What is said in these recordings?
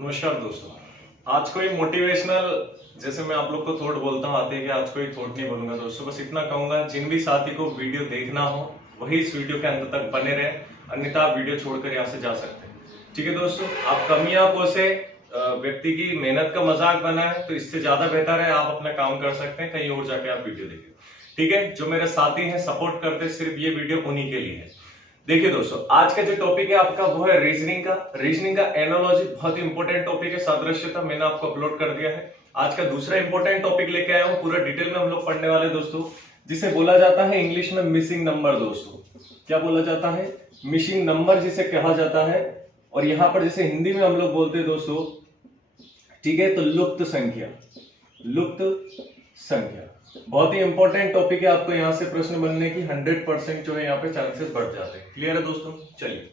नमस्कार दोस्तों। आज कोई मोटिवेशनल जैसे मैं आप लोग को थॉट बोलता हूँ आते हैं कि आज कोई थॉट नहीं बोलूंगा दोस्तों, बस इतना कहूंगा जिन भी साथी को वीडियो देखना हो वही इस वीडियो के अंत तक बने रहे, अन्यथा आप वीडियो छोड़कर यहाँ से जा सकते हैं। ठीक है दोस्तों, आप कमियां को से व्यक्ति की मेहनत का मजाक बनाए तो इससे ज्यादा बेहतर है आप अपना काम कर सकते हैं, कहीं और जाके आप वीडियो देखें। ठीक है, जो मेरे साथी हैं सपोर्ट करते सिर्फ ये वीडियो उन्हीं के लिए है। देखिए दोस्तों, आज का जो टॉपिक है आपका वो है रीजनिंग का एनालॉजी। बहुत इंपॉर्टेंट टॉपिक है, सादृश्यता मैंने आपको अपलोड कर दिया है। आज का दूसरा इंपॉर्टेंट टॉपिक लेके आया हूं, पूरा डिटेल में हम लोग पढ़ने वाले दोस्तों, जिसे बोला जाता है इंग्लिश में मिसिंग नंबर। दोस्तों क्या बोला जाता है? मिसिंग नंबर जिसे कहा जाता है, और यहां पर जैसे हिंदी में हम लोग बोलते हैं दोस्तों, ठीक है, तो लुप्त संख्या। बहुत ही इंपॉर्टेंट टॉपिक है, आपको यहां से प्रश्न बनने की 100% जो है यहाँ पे चांसेस बढ़ जाते हैं। क्लियर है दोस्तों? चलिए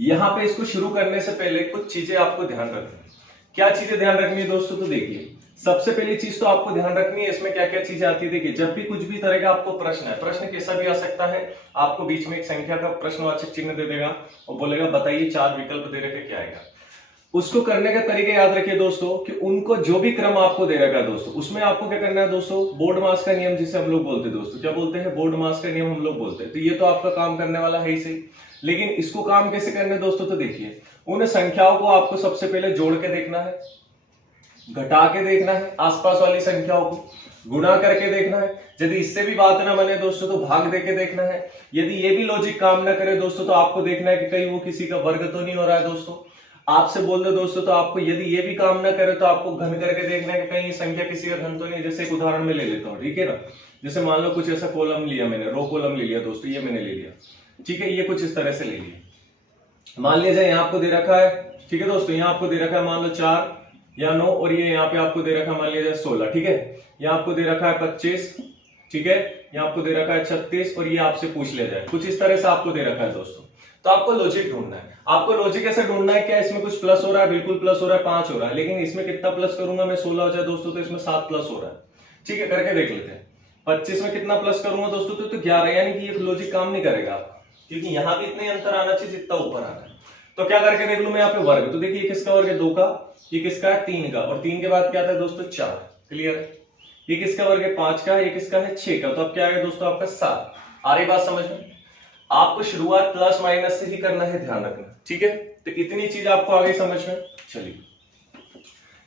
यहाँ पे इसको शुरू करने से पहले कुछ चीजें आपको ध्यान रखनी है। क्या चीजें ध्यान रखनी है दोस्तों? तो देखिए, सबसे पहली चीज तो आपको ध्यान रखनी है, इसमें क्या क्या चीजें आती है। देखिए, जब भी कुछ भी तरह का आपको प्रश्न है, प्रश्न कैसा भी आ सकता है, आपको बीच में एक संख्या का प्रश्नवाचक चिन्ह दे देगा और बोलेगा बताइए 4 विकल्प दे रखे क्या आएगा। उसको करने का तरीका याद रखिए दोस्तों कि उनको जो भी क्रम आपको दे रखा है दोस्तों, उसमें आपको क्या करना है दोस्तों? बोर्ड मास का नियम जिसे हम लोग बोलते हैं दोस्तों, क्या बोलते हैं? बोर्ड मास का नियम हम लोग बोलते हैं। तो ये तो आपका काम करने वाला है ही सही, लेकिन इसको काम कैसे करना है दोस्तों? तो देखिए, उन संख्याओं को आपको सबसे पहले जोड़ के देखना है, घटा के देखना है, आसपास वाली संख्याओं को गुणा करके देखना है। यदि इससे भी बात ना बने दोस्तों तो भाग देके देखना है। यदि ये भी लॉजिक काम ना करे दोस्तों तो आपको देखना है कि कहीं वो किसी का वर्ग तो नहीं हो रहा है दोस्तों। आपसे बोल दो दोस्तों तो आपको, यदि ये भी काम ना करे तो आपको घन करके देखना है कि कहीं संख्या किसी का घन तो नहीं। जैसे एक उदाहरण में ले लेता हूँ, ठीक है ना। जैसे मान लो कुछ ऐसा कॉलम लिया मैंने, रो कॉलम ले लिया दोस्तों, ये मैंने ले लिया, ठीक है, ये कुछ इस तरह से ले लिया। मान लीजिए यहाँ आपको दे रखा है, ठीक है दोस्तों, यहाँ आपको दे रखा है मान लो 4 या 9, और ये यहाँ पे आपको दे रखा है मान लीजिए 16, ठीक है। यहाँ आपको दे रखा है 25, ठीक है, यहाँ आपको दे रखा है 36, और ये आपसे पूछ लिया जाए कुछ इस तरह से आपको दे रखा है दोस्तों। तो आपको लॉजिक ढूंढना है। आपको लॉजिक कैसे ढूंढना है? क्या इसमें कुछ प्लस हो रहा है? बिल्कुल प्लस हो रहा है, 5 हो रहा है, लेकिन इसमें कितना प्लस करूंगा मैं? 16 हो जाए दोस्तों, तो इसमें 7 प्लस हो रहा है। ठीक है, करके देख लेते हैं। 25 में कितना प्लस करूंगा दोस्तों? तो 11, यानी कि ये लॉजिक काम नहीं करेगा आपका, क्योंकि यहाँ भी इतने अंतर आना चाहिए जितना ऊपर आना है। तो क्या करके देख लू मैं यहाँ पे? वर्ग। तो देखिए, किसका वर्ग है? 2 का। ये किसका है? 3 का। और 3 के बाद क्या आता है दोस्तों? 4। क्लियर है? ये किसका वर्ग है? 5 का। ये किसका है? 6 का। तो अब क्या आएगा दोस्तों? आपका 7। आ रही बात समझ में? आपको शुरुआत प्लस माइनस से ही करना है, ध्यान रखना, ठीक है। तो इतनी चीज आपको आ गई समझ में। चलिए,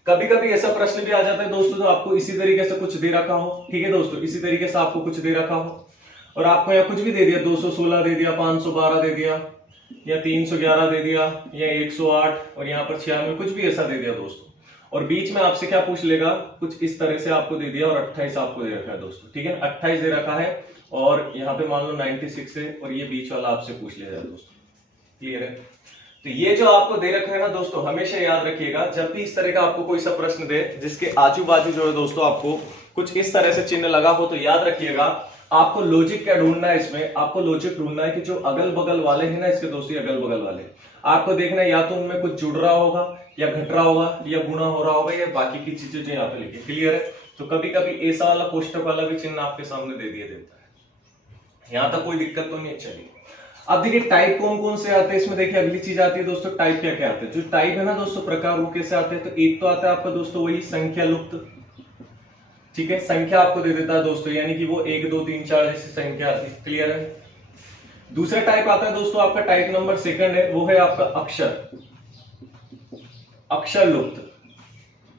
कभी कभी ऐसा प्रश्न भी आ जाता है दोस्तों, तो आपको इसी तरीके से कुछ दे रखा हो, ठीक है दोस्तों, इसी तरीके से आपको कुछ दे रखा हो, और आपको यहाँ कुछ भी दे दिया, 216 दे दिया, 512 दे दिया, या 311 दे दिया, या 108, और यहाँ पर 96, कुछ भी ऐसा दे दिया दोस्तों। और बीच में आपसे क्या पूछ लेगा? कुछ इस तरह से आपको दे दिया, और 28 आपको दे रखा है दोस्तों, ठीक है, 28 दे रखा है, और यहाँ पे मान लो 96 है, और ये बीच वाला आपसे पूछ लिया जाए दोस्तों। क्लियर है? तो ये जो आपको दे रखा है ना दोस्तों, हमेशा याद रखिएगा, जब भी इस तरह का आपको कोई सा प्रश्न दे जिसके आजू बाजू जो है दोस्तों आपको कुछ इस तरह से चिन्ह लगा हो, तो याद रखिएगा आपको लॉजिक क्या ढूंढना है इसमें? आपको लॉजिक ढूंढना है कि जो अगल बगल वाले हैं ना इसके दोस्तों, अगल बगल वाले आपको देखना है, या तो उनमें कुछ जुड़ रहा होगा, या घट रहा होगा, या गुणा हो रहा होगा, या बाकी की चीजें जो यहाँ पे लिखी। क्लियर है? तो कभी कभी ऐसा वाला कोष्टक वाला भी चिन्ह आपके सामने दे दिया देता है। यहां तक कोई दिक्कत तो नहीं है। चलिए, अब देखिए टाइप कौन कौन से आते हैं इसमें। देखिए अगली चीज आती है दोस्तों, टाइप क्या क्या आते हैं। जो टाइप है ना दोस्तों, प्रकार, वो कैसे आते हैं? तो एक तो आता है आपका दोस्तों वही संख्या लुप्त, ठीक है, संख्या आपको दे देता है दोस्तों, यानी कि वो 1 2 3 4 जैसी संख्या आती है। क्लियर है? दूसरा टाइप आता है दोस्तों आपका, टाइप नंबर सेकंड है, वो है आपका अक्षर लुप्त।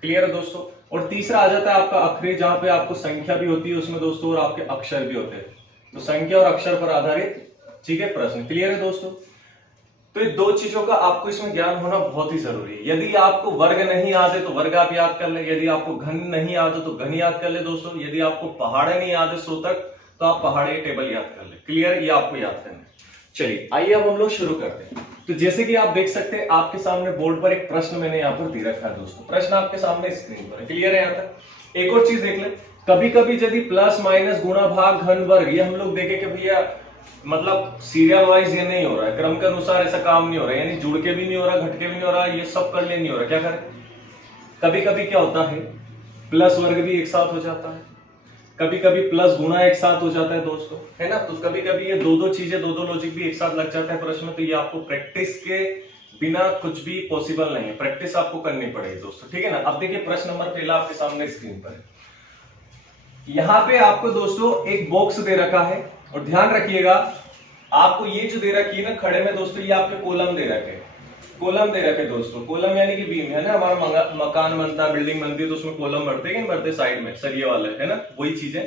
क्लियर है दोस्तों? और तीसरा आ जाता है आपका अखरे, जहां पे आपको संख्या भी होती है उसमें दोस्तों, और आपके अक्षर भी होते हैं। तो संख्या और अक्षर पर आधारित, ठीक है, प्रश्न। क्लियर है दोस्तों? तो ये दो चीजों का आपको इसमें ज्ञान होना बहुत ही जरूरी है। यदि आपको वर्ग नहीं याद है तो वर्ग आप याद कर ले, यदि आपको घन नहीं याद हो तो घन याद कर ले दोस्तों, यदि आपको पहाड़े नहीं याद है 100 तक तो आप पहाड़े टेबल याद कर ले। क्लियर? ये आपको याद करना है। चलिए, आइए अब हम लोग शुरू करते हैं। तो जैसे कि आप देख सकते हैं आपके सामने बोर्ड पर एक प्रश्न मैंने यहाँ पर दे रखा है दोस्तों, प्रश्न आपके सामने स्क्रीन पर है। क्लियर है? यहाँ तक एक और चीज देख ले, कभी कभी यदि प्लस माइनस गुणा भाग घन वर्ग, ये हम लोग देखे कि भैया मतलब सीरियल वाइज ये नहीं हो रहा है, क्रम के अनुसार ऐसा काम नहीं हो रहा है, यानी जुड़ के भी नहीं हो रहा, घट के भी नहीं हो रहा, ये सब कर ले नहीं हो रहा, क्या करें? कभी कभी क्या होता है, प्लस वर्ग भी एक साथ हो जाता है, कभी कभी प्लस गुणा एक साथ हो जाता है दोस्तों, है ना। तो कभी कभी ये दो दो चीजें, दो दो लॉजिक भी एक साथ लग जाता है प्रश्न में। तो ये आपको प्रैक्टिस के बिना कुछ भी पॉसिबल नहीं है, प्रैक्टिस आपको करनी पड़ेगी दोस्तों, ठीक है ना। अब देखिए प्रश्न नंबर पहला आपके सामने स्क्रीन पर है। यहां पे आपको दोस्तों एक बॉक्स दे रखा है और ध्यान रखिएगा आपको ये जो दे रखी है ना खड़े में दोस्तों, ये आपके कॉलम दे रखे, कॉलम दे रखे दोस्तों। कॉलम यानी कि बीम है ना, हमारा मकान बनता है, बिल्डिंग बनती है तो उसमें कॉलम बढ़ते हैं, बढ़ते साइड में सरिये वाले, है ना, वही चीजें।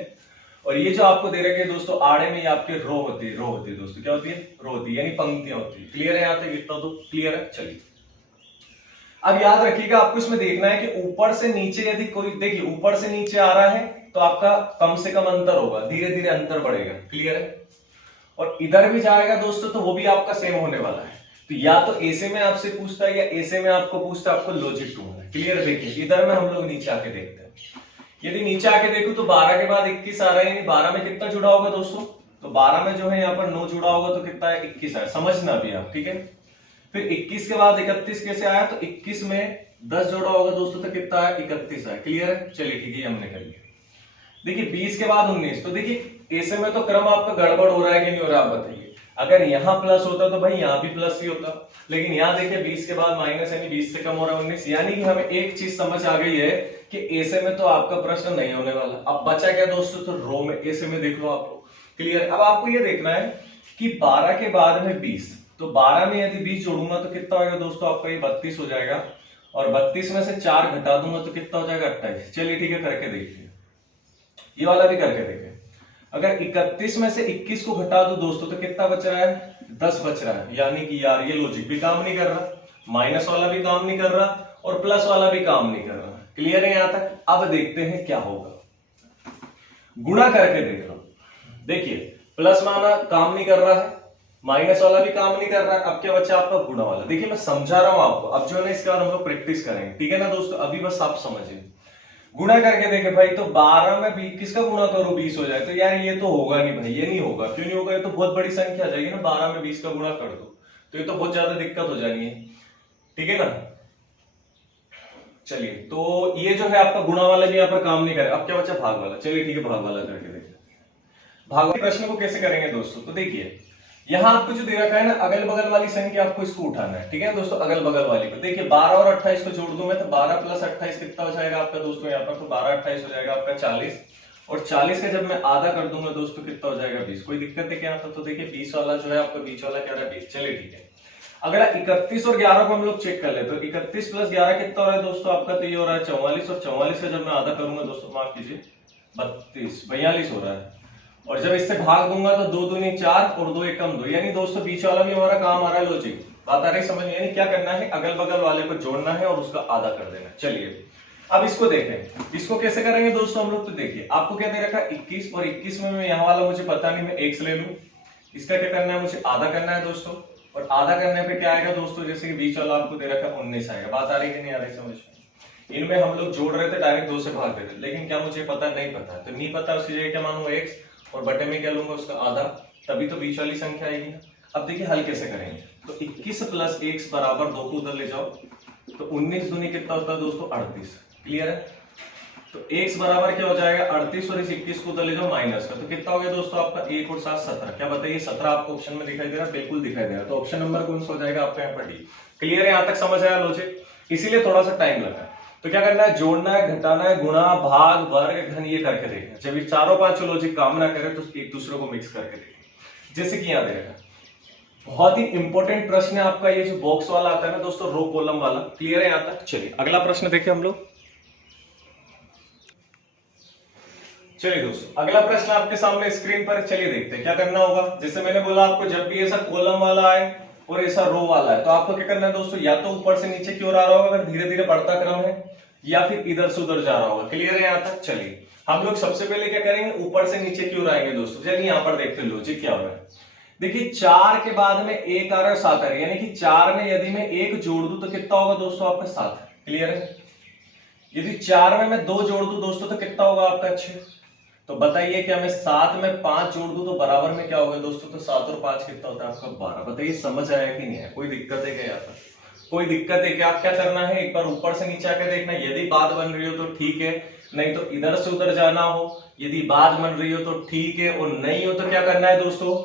और ये जो आपको दे रखे दोस्तों आड़े में, ये आपके रो होती है, रो होती है दोस्तों, क्या होती है, रो होती है, यानी पंक्तियां होती है। क्लियर है यहाँ तक, इतना तो क्लियर है। चलिए अब याद रखिएगा आपको इसमें देखना है कि ऊपर से नीचे यदि कोई, देखिए ऊपर से नीचे आ रहा है तो आपका कम से कम अंतर होगा, धीरे धीरे अंतर बढ़ेगा। क्लियर है। और इधर भी जाएगा दोस्तों तो वो भी आपका सेम होने वाला है। तो या तो ऐसे में आपसे पूछता है या ऐसे में आपको पूछता है, आपको लॉजिक ढूंढना है। क्लियर। देखिए इधर में हम लोग नीचे आके देखते हैं, यदि नीचे आके देखो तो 12 के बाद 21 आ रहा है, यानी 12 में कितना जुड़ा होगा दोस्तों, तो 12 में जो है यहाँ पर 9 जुड़ा होगा तो कितना है, 21 है। समझना भी आप, ठीक है। फिर 21 के बाद 31 कैसे आया, तो 21 में 10 जोड़ा होगा दोस्तों तो कितना है, 31 है। क्लियर है। चलिए ठीक है, हमने कर लिया। देखिए 20 के बाद 19, तो देखिए ऐसे में तो क्रम आपका गड़बड़ हो रहा है कि नहीं हो रहा, आप बताइए। अगर यहाँ प्लस होता तो भाई यहाँ भी प्लस ही होता, लेकिन यहाँ देखिए 20 के बाद माइनस, यानी 20 से कम हो रहा है 19, यानी कि हमें एक चीज समझ आ गई है कि ऐसे में तो आपका प्रश्न नहीं होने वाला। अब बचा क्या दोस्तों, तो रो में, ऐसे में देख लो आप लोग। क्लियर। अब आपको ये देखना है कि 12 के बाद में 20, तो 12 में यदि 20 जोड़ूंगा तो कितना होगा दोस्तों, आपका ये 32 हो जाएगा। और 32 में से 4 घटा दूंगा तो कितना हो जाएगा, 28। चलिए ठीक है, करके देखिए, ये वाला भी करके देखें। अगर 31 में से 21 को घटा दो दोस्तों तो कितना बच रहा है, 10 बच रहा है। यानी कि यार ये लॉजिक भी काम नहीं कर रहा, माइनस वाला भी काम नहीं कर रहा और प्लस वाला भी काम नहीं कर रहा। क्लियर है यहां तक। अब देखते हैं क्या होगा, गुणा करके देख लो। देखिए प्लस वाला काम नहीं कर रहा है, माइनस वाला भी काम नहीं कर रहा है, अब क्या बचा आपका, गुणा वाला। देखिए मैं समझा रहा हूं आपको, अब जो है ना इसके बाद हम लोग प्रैक्टिस करेंगे, ठीक है ना दोस्तों। अभी बस आप समझिए, गुणा करके देखे भाई, तो 12 में 20 किसका गुणा करो 20 हो जाए, तो यार ये तो होगा नहीं भाई, ये नहीं होगा। क्यों नहीं होगा, ये तो बहुत बड़ी संख्या आ जाएगी ना, 12 में 20 का गुणा कर दो तो ये तो बहुत ज्यादा दिक्कत हो जानी है, ठीक है ना। चलिए तो ये जो है आपका गुणा वाला भी यहाँ पर काम नहीं करे। अब क्या बचा, भाग वाला। चलिए ठीक है, भाग वाला करके देखिए। भाग वाले प्रश्न को कैसे करेंगे दोस्तों, तो देखिए यहाँ आपको जो दे रखा है ना, अगल बगल वाली संख्या आपको इसको उठाना है, ठीक है दोस्तों, अगल बगल वाली को। देखिए 12 और 28 को जोड़ दूं मैं तो 12 प्लस 28 कितना हो जाएगा आपका दोस्तों, यहाँ पर तो 12 28 हो जाएगा आपका 40। और 40 का जब मैं आधा कर दूंगा दोस्तों कितना हो जाएगा, 20। कोई दिक्कत है क्या यहाँ पर, तो देखिए 20 वाला जो है आपका, बीच वाला क्या रहा, 20। चलिए ठीक है। अगर 31 और 11 को हम लोग चेक कर ले तो 31 प्लस 11 कितना हो रहा है दोस्तों आपका, तो ये हो रहा है 44। और 44 का जब मैं आधा करूंगा दोस्तों, माफ कीजिए 42 हो रहा है। और जब इससे भाग दूंगा तो 2 दूनी 4 और 2 एकम 2, यानी दोस्तों बीच वाला भी हमारा काम आ रहा है। लॉजिक बात आ रही समझ में, यानी क्या करना है, अगल बगल वाले को जोड़ना है और उसका आधा कर देना है। चलिए अब इसको देखें, इसको कैसे करेंगे दोस्तों हम लोग। तो देखिए आपको क्या दे रखा है 21, और 21 में मैं यहाँ वाला मुझे पता नहीं, मैं x ले लूं। इसका क्या करना है, मुझे आधा करना है दोस्तों। और आधा करने पे क्या आएगा दोस्तों, जैसे कि बीच वाला आपको दे रखा है 19 आएगा। बात आ रही है कि नहीं आ रही समझ में। इनमें हम लोग जोड़ रहे थे, डायरेक्ट 2 से भाग देते, लेकिन क्या मुझे पता नहीं पता, तो नहीं पता उसकी जगह क्या मानूंगा x, और बटे में क्या लूंगा उसका आधा, तभी तो बीच वाली संख्या आएगी ना। अब देखिए हल कैसे करेंगे, तो 21 प्लस x बराबर 2 को उधर ले जाओ, तो 19 दूनी कितना होता है दोस्तों, 38। क्लियर है। तो x बराबर क्या हो जाएगा 38, और इस 21 को उधर ले जाओ माइनस का, तो कितना हो गया दोस्तों आपका 1 और 7 17। क्या बताइए 17 आपको ऑप्शन में दिखाई दे रहा है, बिल्कुल दिखाई दे रहा है। तो ऑप्शन नंबर कौन सा हो जाएगा आपका यहाँ पर, डी। क्लियर है, यहाँ तक समझ आया लॉजिक, इसीलिए थोड़ा सा टाइम लगा। तो क्या करना है, जोड़ना है, घटाना है, गुणा भाग वर्ग घन, ये करके देखना। जब ये चारों पांचों लॉजिक काम ना करे तो एक दूसरे को मिक्स करके देखना, जैसे कि यहाँ देगा। बहुत ही इंपॉर्टेंट प्रश्न है आपका ये जो बॉक्स वाला आता है ना दोस्तों, रो कॉलम वाला। क्लियर है यहाँ तक। चलिए अगला प्रश्न देखें हम लोग। चलिए दोस्तों अगला प्रश्न आपके सामने स्क्रीन पर, चलिए देखते हैं क्या करना होगा। जैसे मैंने बोला आपको, जब भी ऐसा कॉलम वाला आए और ऐसा रो वाला है तो आपको क्या करना है दोस्तों, या तो ऊपर से नीचे की ओर आ रहा होगा अगर धीरे धीरे बढ़ता क्रम है, या फिर इधर से उधर जा रहा होगा। क्लियर है यहाँ तक। चलिए हम लोग सबसे पहले क्या करेंगे, ऊपर से नीचे की ओर आएंगे दोस्तों। चलिए यहाँ पर देखते हैं लॉजिक क्या हो रहा है। देखिए 4 के बाद में 1 आ रहा है, 7 आ रहा है, यानी कि 4 में यदि मैं 1 जोड़ दूं तो कितना होगा दोस्तों आपका 7। क्लियर है। यदि 4 में मैं 2 जोड़ दूं दोस्तों तो कितना होगा आपका 6। तो बताइए क्या मैं 7 में 5 जोड़ दूं तो बराबर में क्या होगा दोस्तों, तो 7 और 5 कितना होता है आपका 12। बताइए समझ आया कि नहीं है, कोई दिक्कत है क्या यहाँ पर, कोई दिक्कत है क्या। क्या करना है, एक बार ऊपर से नीचे आकर देखना, यदि बात बन रही हो तो ठीक है, नहीं तो इधर से उधर जाना हो। यदि बात बन रही हो तो ठीक है, और नहीं हो तो क्या करना है दोस्तों,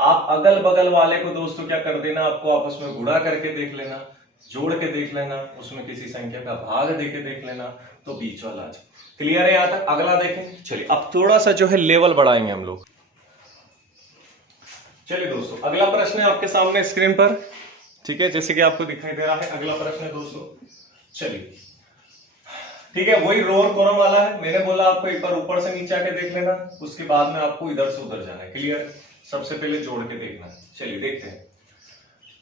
आप अगल बगल वाले को दोस्तों क्या कर देना, आपको आपस में गुणा करके देख लेना। जोड़ के देख लेना, उसमें किसी संख्या का भाग देके देख लेना, तो बीच वाला आ जाए। क्लियर है यहाँ तक? अगला देखें। चलिए अब थोड़ा सा जो है लेवल बढ़ाएंगे हम लोग। चलिए दोस्तों, अगला प्रश्न है आपके सामने स्क्रीन पर, ठीक है, जैसे कि आपको दिखाई दे रहा है। अगला प्रश्न है दोस्तों, चलिए ठीक है, वही रो और कॉलम वाला है। मैंने बोला आपको एक बार ऊपर से नीचे आके देख लेना, उसके बाद में आपको इधर से उधर जाना है। क्लियर? सबसे पहले जोड़ के देखना है। चलिए देखते हैं।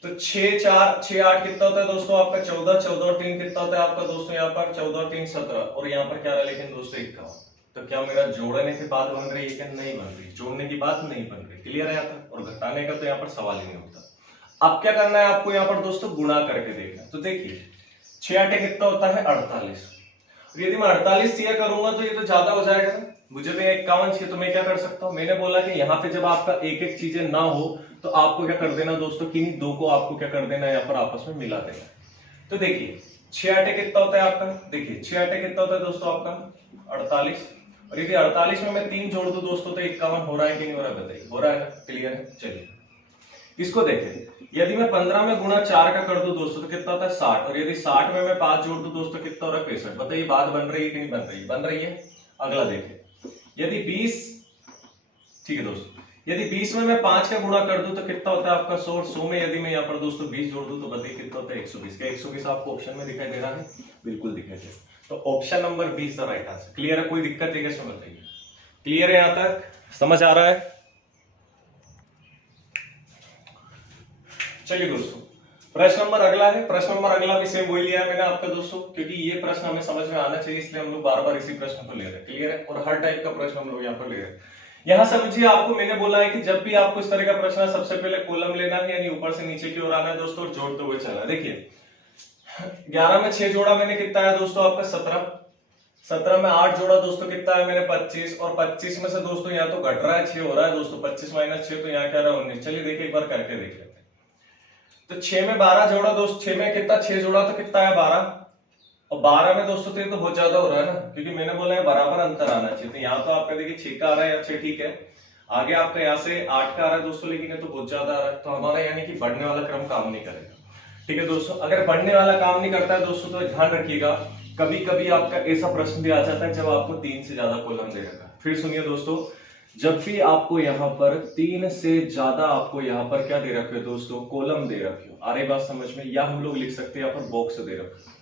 तो 6 4 6 8 कितना होता है दोस्तों आपका 14, 14 और 3 कितना होता है आपका दोस्तों यहाँ पर 14 और 3 17, और यहाँ पर क्या रहा लेकिन दोस्तों 51। तो क्या मेरा जोड़ने के बाद बन रही है क्या? नहीं बन रही। जोड़ने की बात नहीं बन रही। क्लियर है यहाँ तक? और घटाने का तो यहाँ पर सवाल ही नहीं होता। अब क्या करना है आपको यहाँ पर दोस्तों? गुणा करके देखना। तो देखिए 6 8 कितना होता है 48। यदि मैं 48 से करूंगा तो ये तो ज्यादा हो जाएगा ना, मुझे तो 51 चाहिए। तो मैं क्या कर सकता हूँ? मैंने बोला कि यहाँ पे जब आपका एक एक चीजें ना हो तो आपको क्या कर देना दोस्तों, किन्हीं दो को आपको क्या कर देना, यहाँ पर आपस में मिला देना। तो देखिए 6 8 कितना होता है आपका? देखिए 6 8 कितना होता है दोस्तों आपका 48, और यदि 48 में मैं 3 जोड़ दूं दोस्तों तो 51 हो रहा है कि नहीं हो रहा है? बताइए, हो रहा है ना? क्लियर है? चलिए इसको देखें। यदि मैं 15 में गुणा 4 का कर दूं दोस्तों तो कितना होता है 60, और यदि 60 में मैं 5 जोड़ दूं दोस्तों कितना हो रहा है 65। बताइए बात बन रही है कि नहीं बन रही? बन रही है। अगला देखिए, यदि 20, ठीक है दोस्तों, यदि 20 में मैं 5 का गुणा कर दूं तो कितना होता है आपका 100, 100 में यदि मैं यहाँ पर दोस्तों 20 जोड़ दूं तो बताइए कितना होता है 120। क्या 120 आपको ऑप्शन में दिखाई दे रहा है? बिल्कुल दिखाई दे रहा है। तो option number 20 the right answer. Clear है? कोई दिक्कत है क्या इसमें? बताइए। क्लियर है यहाँ तक? समझ आ रहा है? चलिए दोस्तों, प्रश्न नंबर अगला है। प्रश्न नंबर अगला भी सेम वही लिया है मैंने आपका दोस्तों, क्योंकि ये प्रश्न हमें समझ में आना चाहिए, इसलिए हम लोग बार बार इसी प्रश्न को ले रहे हैं। क्लियर है? और हर टाइप का प्रश्न हम लोग यहाँ पर ले रहे हैं। यहाँ समझिए, आपको मैंने बोला है कि जब भी आपको इस तरह का प्रश्न है सबसे पहले कॉलम लेना है, यानी ऊपर से नीचे की ओर आना है दोस्तों, और जोड़ते हुए चलना। देखिए 11 में 6 जोड़ा मैंने, कितना है दोस्तों आपका 17, 17 में 8 जोड़ा दोस्तों कितना है मैंने 25, और 25 में से दोस्तों यहाँ तो घट रहा है 6 हो रहा है दोस्तों, 25 माइनस 6 तो यहाँ क्या रहा है 19। चलिए देखिए एक बार करके देख लेते हैं। तो 6 में 12 जोड़ा दोस्तों, 6 में कितना 6 जोड़ा तो कितना है 12, और 12 में दोस्तों तो ये तो बहुत ज्यादा हो रहा है ना, क्योंकि मैंने बोला है बराबर अंतर आना चाहिए। तो यहाँ तो आपका देखिए 6 का आ रहा है, 6 ठीक है। आगे आपका यहाँ से 8 का आ रहा है दोस्तों, लेकिन ये तो बहुत ज्यादा आ रहा है, तो हमारा यानी कि बढ़ने वाला क्रम काम नहीं करेगा। ठीक है दोस्तों, अगर बढ़ने वाला काम नहीं करता है दोस्तों तो ध्यान रखिएगा, कभी कभी आपका ऐसा प्रश्न भी आ जाता है जब आपको 3 से ज्यादा कॉलम दे रखा है। फिर सुनिए दोस्तों, जब भी आपको यहाँ पर 3 से ज्यादा आपको यहाँ पर क्या दे रखे हो दोस्तों, कॉलम दे रखे हो, आ रही बात समझ में, या हम लोग लिख सकते हैं यहाँ पर बॉक्स दे रखे हो।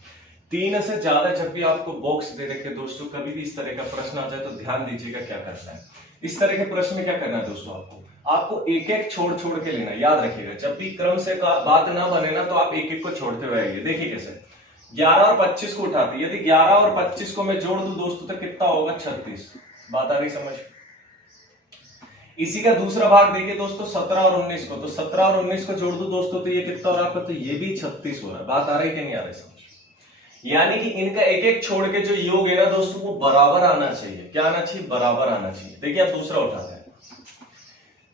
3 से ज्यादा जब भी आपको बॉक्स दे रखे दोस्तों, कभी भी इस तरह का प्रश्न आ जाए तो ध्यान दीजिएगा क्या करना है। इस तरह के प्रश्न में क्या करना है दोस्तों, आपको एक एक छोड़ छोड़ के लेना। याद रखिएगा, जब भी क्रम से बात ना बने ना तो आप एक एक को छोड़ते हुए आइए। देखिए कैसे 11 और 25 को उठाते, यदि 11 और 25 को मैं जोड़ दूं दोस्तों तो कितना होगा 36। बात आ रही समझ? इसी का दूसरा भाग देखिए दोस्तों 17 और 19 को, तो 17 और 19 को जोड़ दूं दोस्तों तो ये कितना हो रहा है, तो ये भी 36 हो रहा है। बात आ रही कि नहीं आ रही समझ? यानी कि इनका एक एक छोड़ के जो योग है ना दोस्तों वो बराबर आना चाहिए। क्या आना चाहिए? बराबर आना चाहिए। देखिए आप दूसरा उठाते हैं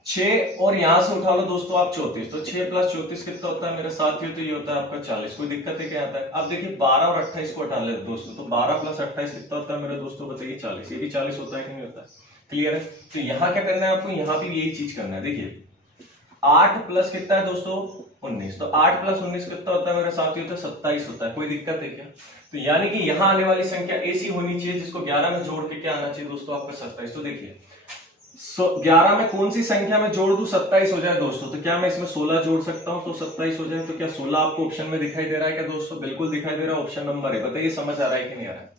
6 और यहां से उठा लो दोस्तों आप 34, तो 6 प्लस 34 कितना होता है मेरे साथियों, तो ये होता है आपका 40। कोई दिक्कत है क्या आता है? अब देखिए 12 और 28 को हटा ले दोस्तों, तो 12 प्लस 28 कितना होता है मेरे दोस्तों, बताइए 40। ये भी 40 होता है कि नहीं होता है? क्लियर है? तो यहाँ क्या करना है आपको, यहाँ भी यही चीज करना है। देखिए 8 प्लस कितना है दोस्तों 19, तो 8 प्लस 19 कितना होता है मेरे साथियों, तो 27 होता है। कोई दिक्कत है क्या? तो यानी कि यहाँ आने वाली संख्या ऐसी होनी चाहिए जिसको 11 में जोड़ के क्या आना चाहिए दोस्तों आपका 27। तो देखिए 11 में कौन सी संख्या में जोड़ दूं 27 हो जाए दोस्तों, तो क्या मैं इसमें 16 जोड़ सकता हूं तो 27 हो जाए। तो क्या 16 आपको ऑप्शन में दिखाई दे रहा है क्या दोस्तों? बिल्कुल दिखाई दे रहा है, ऑप्शन नंबर है। बताइए समझ आ रहा है कि नहीं आ रहा है?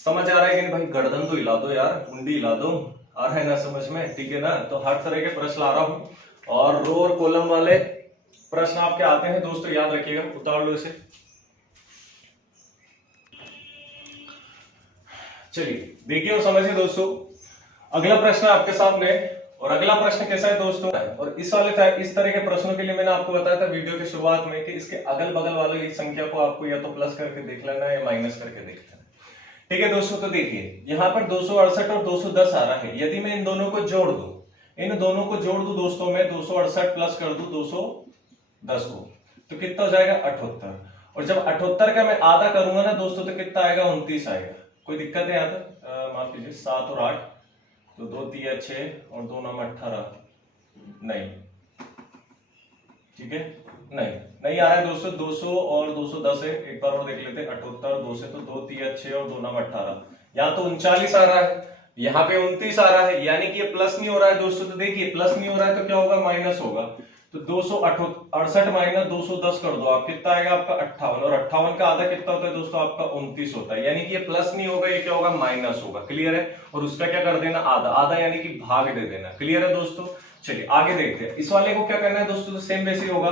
समझ आ रहा है कि नहीं भाई? गर्दन तो हिला दो यार, मुंडी हिला दो, आ रहा है ना समझ में? ठीक है ना? तो हर तरह के प्रश्न ला रहा हूं, और रो और कॉलम वाले प्रश्न आपके आते हैं दोस्तों, याद रखिएगा। उतार लो इसे। चलिए देखिए और समझिए दोस्तों, अगला प्रश्न आपके सामने, और अगला प्रश्न कैसा है दोस्तों, और इस तरह के प्रश्नों के लिए मैंने आपको बताया था वीडियो की शुरुआत में कि इसके अगल बगल वाली संख्या को आपको या तो प्लस करके देख लेना है या माइनस करके देख लेना है। ठीक है दोस्तों, तो देखिए यहाँ पर 268 और 210 आ रहा है। यदि मैं इन दोनों को जोड़ दूं, इन दोनों को जोड़ दूं दोस्तों, मैं 268 प्लस कर दूं 210 को, तो कितना हो जाएगा 78। और जब 78 का मैं आधा करूंगा ना दोस्तों तो कितना आएगा 29 आएगा। कोई दिक्कत है यहाँ तक? माफ कीजिए 7 और 8, तो 2 3 6 और 2 9 18, नहीं ठीक है नहीं आ रहा है दोस्तों। 200 और 210 है, एक बार और देख लेते हैं। 78, 2 से तो 2 3 6 और 2 9 18, यहाँ तो 39 आ रहा है, यहाँ पे 29 आ रहा है, यानी कि ये प्लस नहीं हो रहा है दोस्तों। तो देखिए प्लस नहीं हो रहा है तो क्या होगा, माइनस होगा। तो 268 माइनस 210 कर दो आप, कितना आएगा आपका 58, और 58 का आधा कितना होता है दोस्तों, आपका 29 होता है, यानी कि ये प्लस नहीं होगा, ये क्या होगा, माइनस होगा। क्लियर है। और उसका क्या कर देना, आधा आधा, यानी कि भाग दे देना। क्लियर है दोस्तों। चलिए आगे देखते हैं। इस वाले को क्या करना है दोस्तों, तो सेम वैसे ही होगा।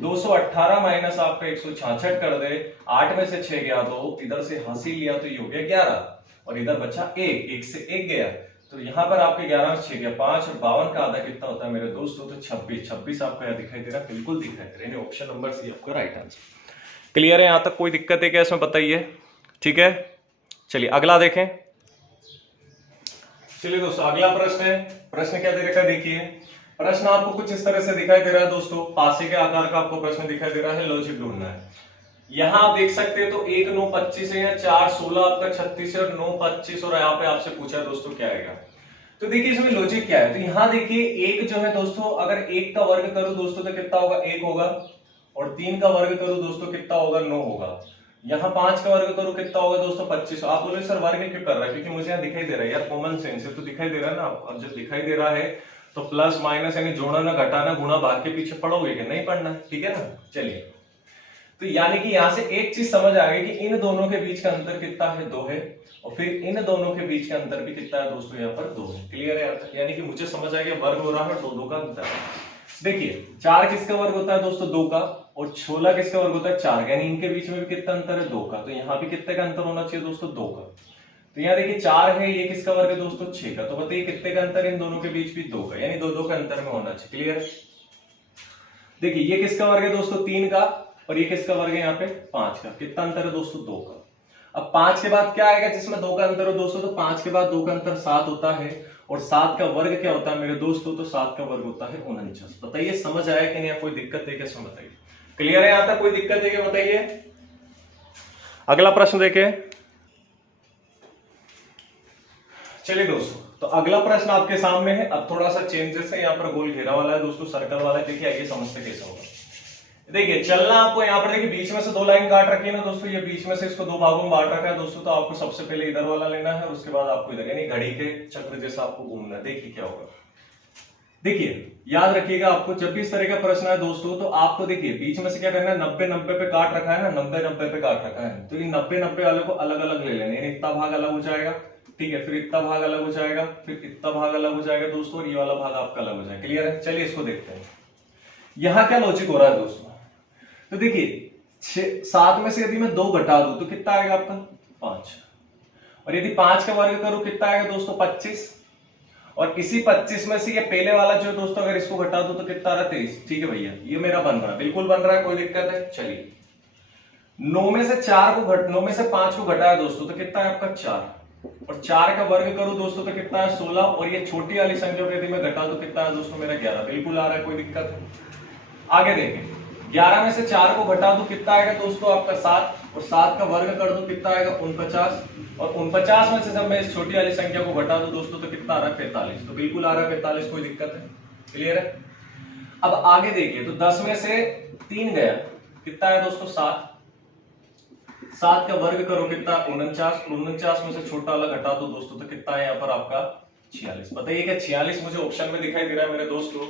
218 माइनस आपका 166 कर दे, 8 में से 6 गया तो इधर से हंसी लिया तो ये हो गया 11, और इधर बचा 1, 1 से 1 गया, तो यहां पर आपके 11 में 6 गया 5, और 52 का आधा कितना होता है मेरे दोस्तों, तो 26। 26 आपको यहाँ दिखाई दे रहा है, बिल्कुल दिखाई दे रहा है। ऑप्शन नंबर सी आपका राइट आंसर। क्लियर है, यहां तक कोई दिक्कत है क्या इसमें, बताइए। ठीक है, चलिए अगला देखें। चलिए दोस्तों अगला प्रश्न है। प्रश्न क्या दे रखा है, देखिए प्रश्न आपको कुछ इस तरह से दिखाई दे रहा है दोस्तों, पासे के आकार का आपको प्रश्न दिखाई दे रहा है, लॉजिक ढूंढना है। यहां आप देख सकते हैं तो 1 9 25 है, या 4 16 आपका 36 है, और 9 25, और यहाँ पे आपसे पूछा है दोस्तों क्या आएगा। तो देखिए इसमें लॉजिक क्या है, तो यहाँ देखिए एक जो है दोस्तों, अगर 1 का वर्ग करूं दोस्तों तो कितना होगा, 1 होगा, और 3 का वर्ग करूं दोस्तों कितना होगा, 9 होगा। यहाँ 5 का वर्ग करूं कितना होगा दोस्तों, 25। आप बोले सर वर्ग क्यों कर रहा है, क्योंकि मुझे यहाँ दिखाई दे रहा है यार, कॉमन सेंस है तो दिखाई दे रहा है ना। अब जब दिखाई दे रहा है तो प्लस माइनस यानी जोड़ना घटाना गुणा भाग के पीछे पढ़ोगे कि नहीं पढ़ना, ठीक है ना। चलिए तो यानी कि यहां से एक चीज समझ आ गई कि इन दोनों के बीच का अंतर कितना है, 2 है, और फिर इन दोनों के बीच का अंतर भी कितना है दोस्तों, यहाँ पर 2 है। क्लियर है, यानी कि मुझे समझ आ गया वर्ग हो रहा है 2 2 का अंतर। देखिए 4 किसका वर्ग होता है दोस्तों, 2 का, और 16 किसका वर्ग होता है, 4 का, यानी इनके बीच में भी कितना अंतर है, 2 का। तो यहाँ भी कितने का अंतर होना चाहिए दोस्तों, 2 का। तो यहाँ देखिए 4 है, ये किसका वर्ग है दोस्तों, 6 का। तो बताइए कितने का अंतर है इन दोनों के बीच भी, 2 का, यानी 2 2 का अंतर में होना चाहिए। क्लियर है। देखिए ये किसका वर्ग है दोस्तों, 3 का, और ये किसका वर्ग है यहाँ पे, 5 का। कितना अंतर है दोस्तों, 2 का। अब 5 के बाद क्या आएगा जिसमें 2 का अंतर हो दोस्तों, तो 5 के बाद 2 का अंतर 7 होता है, और 7 का वर्ग क्या होता है मेरे दोस्तों, तो 7 का वर्ग होता है 49। बताइए समझ आया कि नहीं, कोई दिक्कत है क्या इसमें, बताइए। क्लियर है, यहां तक कोई दिक्कत है क्या, बताइए। अगला प्रश्न देखें। चलिए दोस्तों तो अगला प्रश्न आपके सामने है। अब थोड़ा सा चेंजेस है, यहाँ पर गोल घेरा वाला है दोस्तों, सर्कल वाला है। देखिए आइए समझते कैसे होगा। देखिए चलना आपको यहाँ पर, देखिए बीच में से 2 लाइन काट रखी है ना दोस्तों, ये बीच में से इसको 2 भागों में बांट रखा है दोस्तों। तो आपको सबसे पहले इधर वाला लेना है, और उसके बाद आपको इधर, यानी घड़ी के चक्र जैसा आपको घूमना है। देखिए क्या होगा, देखिए याद रखिएगा आपको जब भी इस तरह का प्रश्न है दोस्तों, तो आपको देखिए बीच में से क्या करना है, 90 90 पे काट रखा है ना, 90 90 पे काट रखा है, तो इन 90 90 वाले को अलग अलग ले लेना, यानी इतना भाग अलग हो जाएगा, ठीक है, फिर इतना भाग अलग हो जाएगा, फिर इतना भाग अलग हो जाएगा दोस्तों, और ये वाला भाग आपका अलग हो जाएगा। क्लियर है। चलिए इसको देखते हैं, यहां क्या लॉजिक हो रहा है दोस्तों। तो देखिए 7 में से यदि मैं 2 घटा दूं तो कितना आएगा आपका, 5, और यदि 5 का वर्ग करूं कितना आएगा दोस्तों, 25, और इसी 25 में से ये पहले वाला जो दोस्तों अगर इसको घटा दो तो कितना आ रहा है, 23। ठीक है भैया, ये मेरा बन रहा है, बिल्कुल बन रहा है, कोई दिक्कत है। चलिए 9 में से 9 में से 5 को घटाया दोस्तों तो कितना है आपका, 4, और 4 का वर्ग करूं दोस्तों तो कितना है, 16, और ये छोटी वाली संख्या को यदि मैं घटा दूं कितना है दोस्तों मेरा, 11। बिल्कुल आ रहा है, कोई दिक्कत है। आगे देखें, 11 में से 4 को घटा दो कितना आएगा दोस्तों आपका, 7, और 7 का वर्ग कर दो कितना आएगा, 49, और 49 में से जब मैं इस छोटी वाली संख्या को घटा दूं दोस्तों तो कितना आ रहा है, 45। तो बिल्कुल आ रहा है 45, कोई दिक्कत है। क्लियर है। अब आगे देखिए, तो 10 में से 3 गया, कितना है दोस्तों, 7, 7 का वर्ग करो कितना, 49, 49 में से छोटा वाला घटा दो दोस्तों तो कितना है यहाँ पर आपका, 46। बताइए क्या 46 मुझे ऑप्शन में दिखाई दे रहा है मेरे दोस्तों,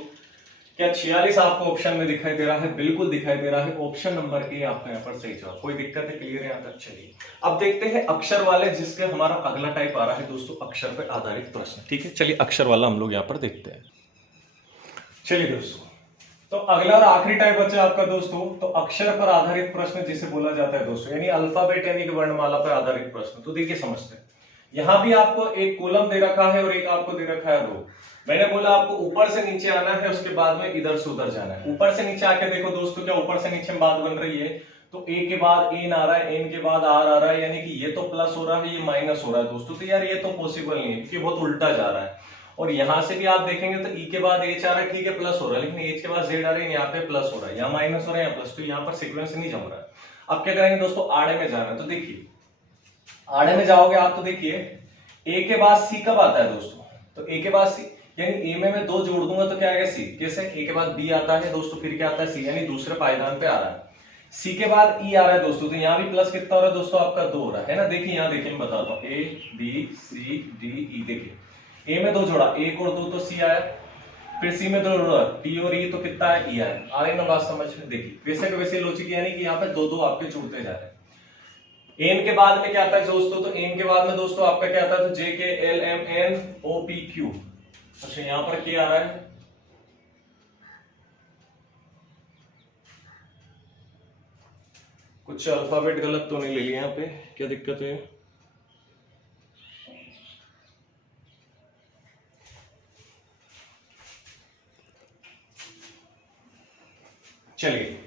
क्या 46 आपको ऑप्शन में दिखाई दे रहा है, बिल्कुल दिखाई दे रहा है। ऑप्शन नंबर ए आपका यहाँ पर सही जवाब, कोई दिक्कत है। क्लियर है यहाँ तक। चलिए अब देखते हैं अक्षर वाले, जिसके हमारा अगला टाइप आ रहा है दोस्तों, अक्षर पर आधारित प्रश्न। ठीक है, चलिए अक्षर वाला हम लोग यहाँ पर देखते हैं। चलिए दोस्तों, तो अगला और आखिरी टाइप बचा आपका दोस्तों, तो अक्षर पर आधारित प्रश्न जिसे बोला जाता है दोस्तों, यानी अल्फाबेट यानी कि वर्णमाला पर आधारित प्रश्न। तो देखिए समझते हैं, यहां भी आपको एक कॉलम दे रखा है और एक आपको दे रखा है रो। मैंने बोला आपको ऊपर से नीचे आना है, उसके बाद में इधर से उधर जाना है। ऊपर से नीचे आके देखो दोस्तों, क्या ऊपर से नीचे में बात बन रही है, तो ए के बाद एन आ रहा है, एन के बाद आर आ रहा है, यानी कि ये तो प्लस हो रहा है, ये माइनस हो रहा है दोस्तों। तो यार ये तो पॉसिबल नहीं है, क्योंकि बहुत उल्टा जा रहा है। और यहां से भी आप देखेंगे तो ई के बाद एच आ रहा है, ठीक है प्लस हो रहा है, लेकिन एच के बाद जेड आ रहा है, यहाँ पे प्लस हो रहा है, यहाँ माइनस हो रहा है, यहाँ प्लस। तो यहाँ पर सीक्वेंस नहीं जम रहा है। अब क्या करेंगे दोस्तों, आड़े में जाना है। तो देखिए आड़े में जाओगे आप, तो देखिए ए के बाद सी कब आता है दोस्तों, तो ए के बाद सी, यानी ए में मैं 2 जोड़ दूंगा तो क्या आएगा सी। कैसे? ए के बाद बी आता है दोस्तों, फिर क्या आता है सी, यानी दूसरे पायदान पे आ रहा है। सी के बाद ई आ रहा है दोस्तों, तो यहाँ भी प्लस कितना हो रहा है दोस्तों आपका 2 हो रहा है ना। देखिए यहाँ देखिए मैं बताता हूँ, A B C D E. देखिए ए में 2 जोड़ा, 1 और 2 तो सी आया, फिर सी में 2 जोड़ा डी और ई, तो कितना है ई आया। आ रही ना बात समझ में? देखिए वैसे के वैसे लॉजिक, यानी कि यहाँ पे 2 2 आपके जुड़ते जा रहे हैं। एन के बाद में क्या आता है दोस्तों, तो एन के बाद में दोस्तों आपका क्या आता है, तो J K L M N O P Q. अच्छा यहाँ पर क्या आ रहा है, कुछ अल्फाबेट गलत तो नहीं ले लिया यहाँ पे, क्या दिक्कत है? चलिए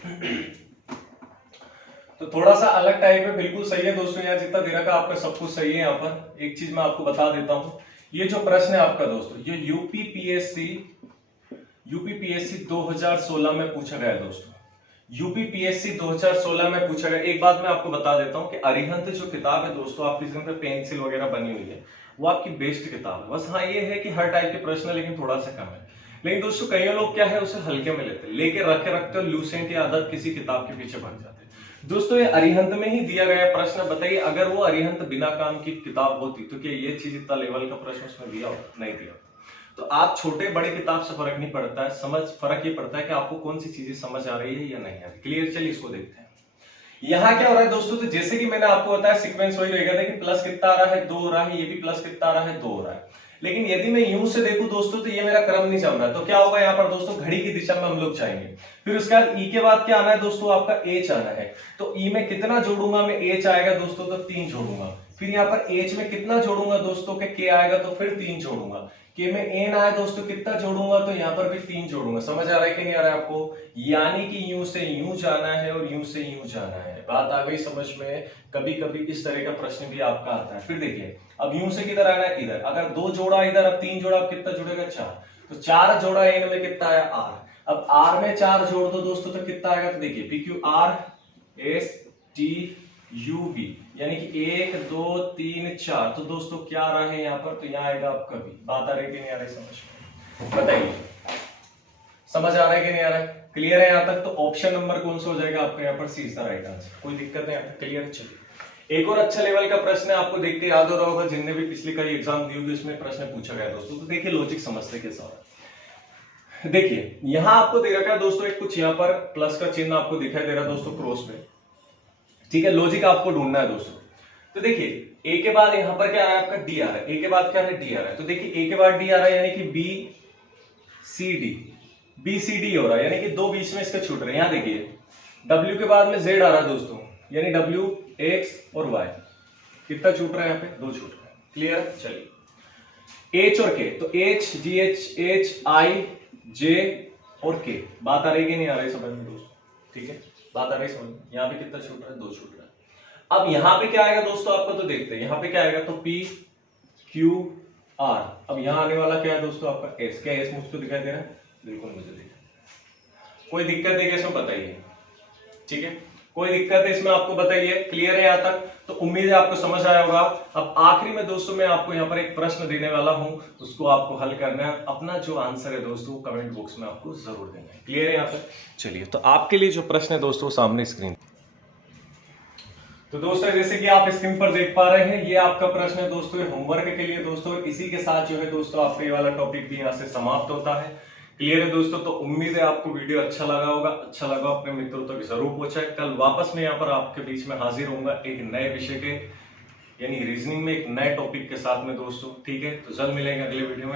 तो थोड़ा सा अलग टाइप है, बिल्कुल सही है दोस्तों। यहाँ जितना दे रखा है आपका सब कुछ सही है। यहाँ पर एक चीज मैं आपको बता देता हूं, ये जो प्रश्न है आपका दोस्तों, ये यूपीपीएससी 2016 में पूछा गया दोस्तों। यूपीपीएससी 2016 में पूछा गया। एक बात मैं आपको बता देता हूं कि अरिहंत जो किताब है दोस्तों, आपकी जिन पे पेंसिल वगैरह बनी हुई है, वो आपकी बेस्ट किताब है। बस हाँ ये है कि हर टाइप के प्रश्न लेकिन थोड़ा सा कम है। लेकिन दोस्तों कई लोग क्या है उसे हल्के में लेते हैं, लेके रखते और लूसेंट की आदत किसी किताब के पीछे भाग जाते हैं। दोस्तों ये अरिहंत में ही दिया गया प्रश्न, बताइए अगर वो अरिहंत बिना काम की किताब होती तो क्या ये चीज इतना लेवल का प्रश्न उसमें दिया होता? नहीं दिया। तो आप छोटे बड़े किताब से फर्क नहीं पड़ता है, समझ फर्क ये पड़ता है कि आपको कौन सी चीजें समझ आ रही है या नहीं आ रही। क्लियर? चलिए इसको देखते हैं। यहाँ क्या हो रहा है दोस्तों, तो जैसे कि मैंने आपको बताया सीक्वेंस वही रहेगा। देखिए प्लस कितना आ रहा है 2 हो रहा है, ये भी प्लस कितना आ रहा है 2 हो रहा है। लेकिन यदि मैं यूं से देखूं दोस्तों, तो ये मेरा क्रम नहीं चल रहा है। तो क्या होगा यहाँ पर दोस्तों, घड़ी की दिशा में हम लोग जाएंगे। फिर उसके बाद ई के बाद क्या आना है दोस्तों, आपका एच आना है। तो ई में कितना जोड़ूंगा मैं, एच आएगा दोस्तों तो 3 जोड़ूंगा। फिर यहाँ पर एच में कितना जोड़ूंगा दोस्तों के के आएगा, तो फिर 3 जोड़ूंगा। के में एन आया दोस्तों, कितना जोड़ूंगा, तो यहाँ पर भी 3 जोड़ूंगा। समझ आ रहा है कि नहीं आ रहा है आपको? यानी कि यूं से यूं जाना है और यूं से यूं जाना है। बात आ गई समझ में? कभी कभी इस तरह का प्रश्न भी आपका आता है। फिर देखिए अब यूं से किधर आना है, इधर। अगर 2 जोड़ा इधर, अब 3 जोड़ा, अब कितना जुड़ेगा 4। तो 4 जोड़ा एन में कितना आया आर। अब आर में 4 जोड़ दो दोस्तों तो कितना आएगा, तो देखिए P Q R S T U B, यानी कि 1 2 3 4। तो दोस्तों क्या आ रहा है यहाँ पर, तो यहाँ आएगा आपका बी। बात आ रही है कि नहीं आ रही समझ में? बताइए समझ आ रहा है कि नहीं आ रहा है? क्लियर है यहाँ तक? तो ऑप्शन नंबर कौन सा हो जाएगा आपका यहाँ पर, सी इज द राइट आंसर। कोई दिक्कत नहीं आता? क्लियर? चलिए एक और अच्छा लेवल का प्रश्न है, आपको देख के याद हो रहा होगा, जिनने भी पिछली कई एग्जाम दी होगी उसमें प्रश्न पूछा गया दोस्तों। तो देखिए लॉजिक समझते कैसा हो रहा है। देखिए यहां आपको दे रखा है दोस्तों एक कुछ यहाँ पर प्लस का चिन्ह आपको दिखाई दे रहा है दोस्तों क्रॉस में, ठीक है। लॉजिक आपको ढूंढना है दोस्तों। तो देखिए ए के बाद यहाँ पर क्या आ रहा है आपका डी आ रहा है, ए के बाद क्या है डी आ रहा है। तो देखिए ए के बाद डी आ रहा है, यानी कि बी सी डी हो रहा है, यानी कि 2 बीच में इसके छूट रहे हैं। यहाँ देखिए डब्ल्यू के बाद में जेड आ रहा है दोस्तों, यानी डब्ल्यू एक्स और वाई। कितना छूट रहा है यहाँ पे, 2 छूट रहा है। क्लियर? चलिए एच और के, तो एच जी एच आई जे और के। बात आ रही कि नहीं आ रही समझ में दोस्तों? ठीक है बात आ रही समझ में? यहाँ पे कितना छूट रहा है, 2 छूट रहा है। अब यहाँ पे क्या आएगा दोस्तों आपका, तो देखते हैं यहाँ पे क्या आएगा, तो पी क्यू आर। अब यहाँ आने वाला क्या है दोस्तों आपका एस। क्या एस मुझको दिखाई दे रहा है? बिल्कुल मुझे दिखा। कोई दिक्कत है क्या इसमें बताइए? ठीक है कोई दिक्कत है इसमें आपको बताइए? क्लियर है यहाँ तक? तो उम्मीद है आपको समझ आया होगा। अब आखिरी में दोस्तों मैं आपको यहाँ पर एक प्रश्न देने वाला हूं, उसको आपको हल करना है। अपना जो आंसर है दोस्तों कमेंट बॉक्स में आपको जरूर देना है। क्लियर है यहाँ तक? चलिए तो आपके लिए जो प्रश्न है दोस्तों सामने स्क्रीन। तो दोस्तों जैसे कि आप स्क्रीन पर देख पा रहे हैं, ये आपका प्रश्न है दोस्तों होमवर्क के लिए दोस्तों। इसी के साथ जो है दोस्तों आपका ये वाला टॉपिक भी यहाँ से समाप्त होता है। क्लियर है दोस्तों? तो उम्मीद है आपको वीडियो अच्छा लगा होगा। अच्छा लगा अपने मित्रों तक जरूर पहुंचाए। कल वापस मैं यहाँ पर आपके बीच में हाजिर होऊंगा एक नए विषय के, यानी रीजनिंग में एक नए टॉपिक के साथ में दोस्तों। ठीक है तो जल्द मिलेंगे अगले वीडियो में।